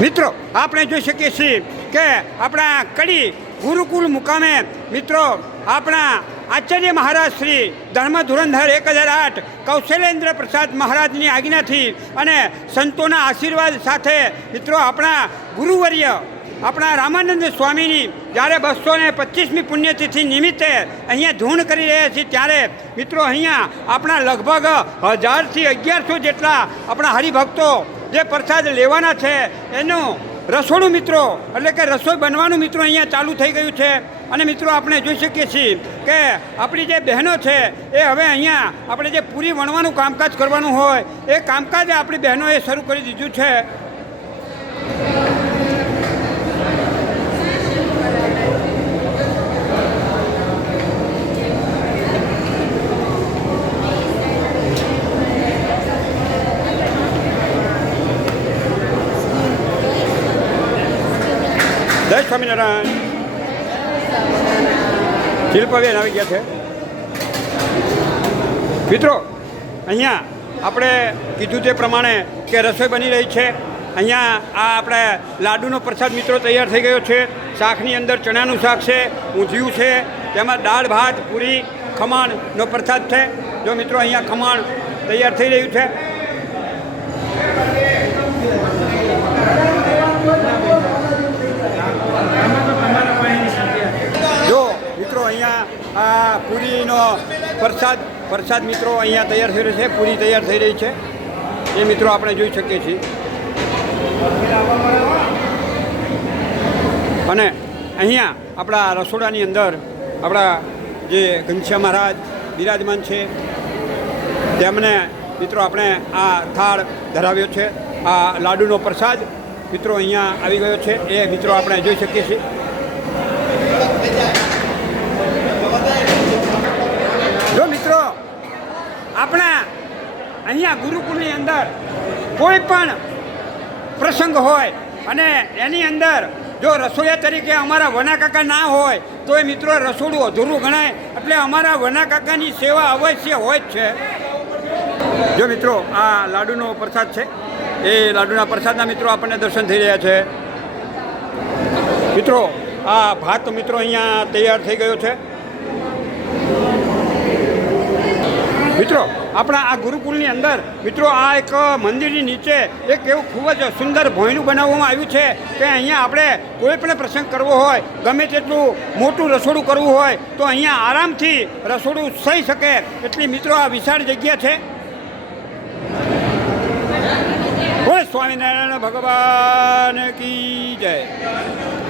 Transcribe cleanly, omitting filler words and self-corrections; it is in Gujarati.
મિત્રો આપણે જોઈ શકીએ છીએ કે આપણા કડી ગુરુકુલ મુકામે મિત્રો આપણા આચાર્ય મહારાજ શ્રી ધર્મ ધુરંધર 1008 કૌશલેન્દ્ર પ્રસાદ મહારાજની આજ્ઞાથી અને સંતોના આશીર્વાદ સાથે મિત્રો આપણા ગુરુવર્ય આપણા રામાનંદ સ્વામીની જ્યારે 225મી પુણ્યતિથિ નિમિત્તે અહીંયા ધૂન કરી રહ્યા છીએ ત્યારે મિત્રો અહીંયા આપણા લગભગ 1000થી 1100 જેટલા આપણા હરિભક્તો જે પ્રસાદ લેવાના છે એનું રસોડું મિત્રો એટલે કે રસોઈ બનવાનું મિત્રો અહીંયા ચાલુ થઈ ગયું છે અને મિત્રો આપણે જોઈ શકીએ છીએ કે આપણી જે બહેનો છે એ હવે અહીંયા આપણે જે પૂરી વણવાનું કામકાજ કરવાનું હોય એ કામકાજ આપણી બહેનોએ શરૂ કરી દીધું છે. જય સ્વામિનારાયણ. શિલ્પાબેન આવી ગયા છે. મિત્રો અહીંયા આપણે કીધું તે પ્રમાણે કે રસોઈ બની રહી છે. અહીંયા આ આપણે લાડુનો પ્રસાદ મિત્રો તૈયાર થઈ ગયો છે. શાકની અંદર ચણાનું શાક છે, ઊંધિયું છે, તેમાં દાળ ભાત પૂરી ખમણનો પ્રસાદ છે. જો મિત્રો અહીંયા ખમણ તૈયાર થઈ રહ્યું છે. જો મિત્રો અહીંયા આ પૂરીનો પ્રસાદ મિત્રો અહીંયા તૈયાર થઈ રહ્યો છે. પૂરી તૈયાર થઈ રહી છે એ મિત્રો આપણે જોઈ શકીએ છીએ. અને અહીંયા આપણા રસોડાની અંદર આપણા જે ઘનશ્યામ મહારાજ બિરાજમાન છે તેમને મિત્રો આપણે આ થાળ ધરાવ્યો છે. આ લાડુનો પ્રસાદ મિત્રો અહીંયા આવી ગયો છે એ મિત્રો આપણે જોઈ શકીએ છીએ. જો મિત્રો આપણા અહીંયા ગુરુકુળની અંદર કોઈ પણ પ્રસંગ હોય અને એની અંદર જો રસોઈયા તરીકે અમારા વના કાકા ના હોય તો એ મિત્રો રસોડું અધૂરું ગણાય. એટલે અમારા વના કાકાની સેવા અવશ્ય હોય જ છે. જો મિત્રો આ લાડુનો પ્રસાદ છે એ લાડુના પ્રસાદના મિત્રો આપણને દર્શન થઈ રહ્યા છે. મિત્રો આ ભાત મિત્રો અહીંયા તૈયાર થઈ ગયો છે. મિત્રો આપણા આ ગુરુકુળની અંદર મિત્રો આ એક મંદિરની નીચે એક એવું ખૂબ જ સુંદર ભોંયનું બનાવવામાં આવ્યું છે કે અહીંયા આપણે કોઈ પણ પ્રસંગ કરવો હોય, ગમે તેટલું મોટું રસોડું કરવું હોય તો અહીંયા આરામથી રસોડું થઈ શકે એટલી મિત્રો આ વિશાળ જગ્યા છે. બોલ સ્વામિનારાયણ ભગવાન કી જય.